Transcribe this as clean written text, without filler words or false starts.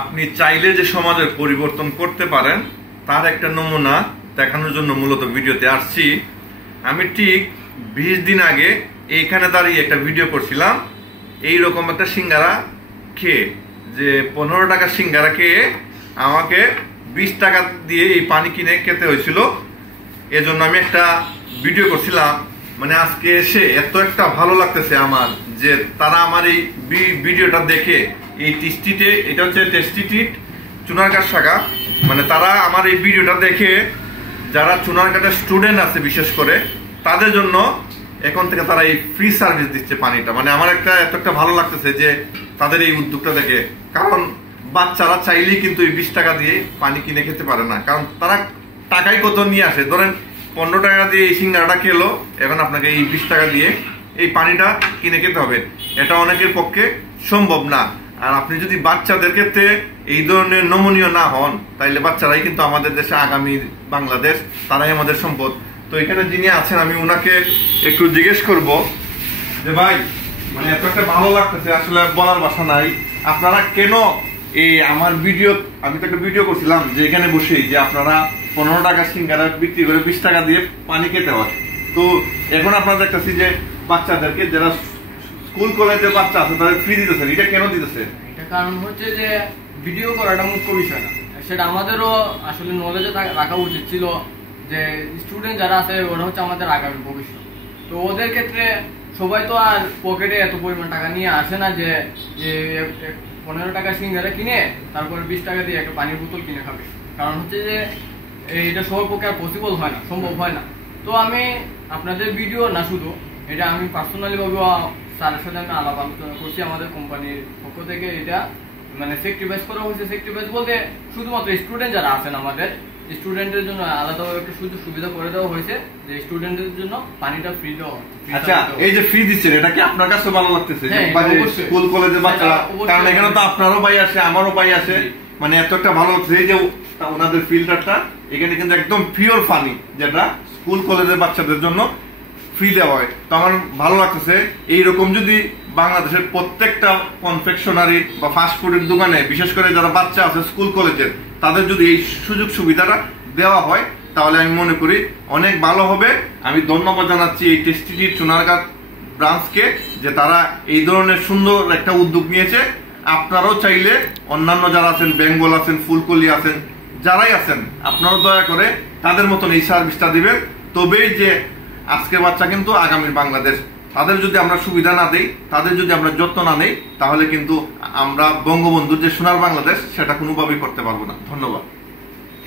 আপনি চাইলে যে সমাজের পরিবর্তন করতে পারেন তার একটা নমুনা দেখানোর জন্য মূলত ভিডিওতে আসছি। আমি ঠিক 20 দিন আগে এইখানে দাঁড়িয়ে একটা ভিডিও করছিলাম এইরকম একটা সিঙ্গারা খেয়ে, যে 15 টাকা সিঙ্গারা খেয়ে আমাকে 20 টাকা দিয়ে এই পানি কিনে খেতে হয়েছিল। এজন্য আমি একটা ভিডিও করছিলাম। মানে আজকে এসে এত একটা ভালো লাগতেছে আমার, যে তারা আমার এই ভিডিওটা দেখে এই টেস্টিটে, এটা হচ্ছে টেস্টিটিট চুনারঘাট শাখা, মানে তারা আমার এই ভিডিওটা দেখে যারা চুনারঘাটের স্টুডেন্ট আছে বিশেষ করে তাদের জন্য এখন থেকে তারা এই ফ্রি সার্ভিস দিচ্ছে পানিটা। মানে আমার এত একটা ভালো লাগতেছে যে তাদের এই উদ্যোগটা দেখে, কারণ বাচ্চারা চাইলেই কিন্তু এই 20 টাকা দিয়ে পানি কিনে খেতে পারে না, কারণ তারা টাকাই কত নিয়ে আসে। ধরেন 15 টাকা দিয়ে এই সিঙ্গারাটা খেলো, এখন আপনাকে এই 20 টাকা দিয়ে এই পানিটা কিনে খেতে হবে। এটা অনেকের পক্ষে সম্ভব না। আর আপনি যদি বাচ্চাদের ক্ষেত্রে এই ধরনের নমনীয় না হন, তাইলে বাচ্চারাই কিন্তু আমাদের দেশে আগামী বাংলাদেশ, তারাই আমাদের সম্পদ। তো এখানে যিনি আছেন আমি ওনাকে একটু জিজ্ঞেস করব যে ভাই, মানে এত একটা ভালো লাগতেছে আসলে বলার ভাষা নাই, আপনারা কেন এই আমার ভিডিও, আমি তো একটা ভিডিও করছিলাম যে এখানে বসেই যে আপনারা 15 টাকা সিঙ্গারা বিক্রি করে 20 টাকা দিয়ে পানি খেতে হয়। তো এখন আপনারা দেখতেছি যে বাচ্চাদেরকে যারা স্কুল কলেজের বাচ্চা আছে তাদের ফ্রি দিতেছেন, এটা কেন দিতেছে? এটা কারণ হচ্ছে যে ভিডিও করাটা মুখ্য বিষয় না, সেটা আমাদেরও আসলে নলেজে রাখা উচিত ছিল যে স্টুডেন্ট যারা আছে ওরা হচ্ছে আমাদের আগামী ভবিষ্যৎ। তো ওদের ক্ষেত্রে সবাই তো আর পকেটে এত পরিমাণ টাকা নিয়ে আসে না যে 15 টাকা সিঙ্গারা কিনে তারপরে 20 টাকা দিয়ে একটা পানির বোতল কিনে খাবে। কারণ হচ্ছে যে এটা সবার পক্ষে আর পসিবল হয় না, সম্ভব হয় না। তো আমি আপনাদের ভিডিও না, শুধু এটা আমি পার্সোনালি ভাবে স্যারের সাথে আমি আলাপ আলোচনা করছি। আমাদের কোম্পানির পক্ষ থেকে এটা মানে সেক্রিফাইস করা হয়েছে। সেক্রিফাইস বলতে শুধুমাত্র স্টুডেন্ট যারা আছেন আমাদের স্টুডেন্টের জন্য আলাদাভাবে একটা সুযোগ সুবিধা করে দেওয়া হয়েছে, যে স্টুডেন্টদের জন্য পানিটা ফ্রি দেওয়া হয়। আচ্ছা, এই যে ফ্রি দিচ্ছেন এটা কি আপনার কাছে ভালো লাগতেছে? স্কুল কলেজের বাচ্চারা, কারণ এখানে তো আপনারও ভাই আসে আমারও ভাই আসে, মানে এত একটা ভালো লাগছে। এই যে ওনাদের ফিল্টারটা এখানে কিন্তু একদম পিওর পানি, যেটা স্কুল কলেজের বাচ্চাদের জন্য ফ্রি দেওয়া হয়। তো আমার ভালো লাগতেছে এইরকম যদি বাংলাদেশের প্রত্যেকটা কনফেকশনারি বা ফাস্টফুডের দোকানে, বিশেষ করে যারা বাচ্চা আছে স্কুল কলেজের, তাদের যদি এই সুযোগ সুবিধাটা দেওয়া হয় তাহলে আমি মনে করি অনেক ভালো হবে। আমি ধন্যবাদ জানাচ্ছি এই টেস্টিটিট চুনারঘাট ব্রাঞ্চকে, যে তারা এই ধরনের সুন্দর একটা উদ্যোগ নিয়েছে। আপনারাও চাইলে অন্যান্য যারা আছেন, বেঙ্গল আছেন, ফুলকলি আছেন, যারাই আছেন, আপনারাও দয়া করে তাদের মতন এই সার্ভিসটা দিবেন। তবেই যে আজকের বাচ্চা কিন্তু আগামীর বাংলাদেশ, তাদের যদি আমরা সুবিধা না দেই, তাদের যদি আমরা যত্ন না নেই, তাহলে কিন্তু আমরা বঙ্গবন্ধুর যে সোনার বাংলাদেশ সেটা কোনোভাবেই করতে পারবো না। ধন্যবাদ।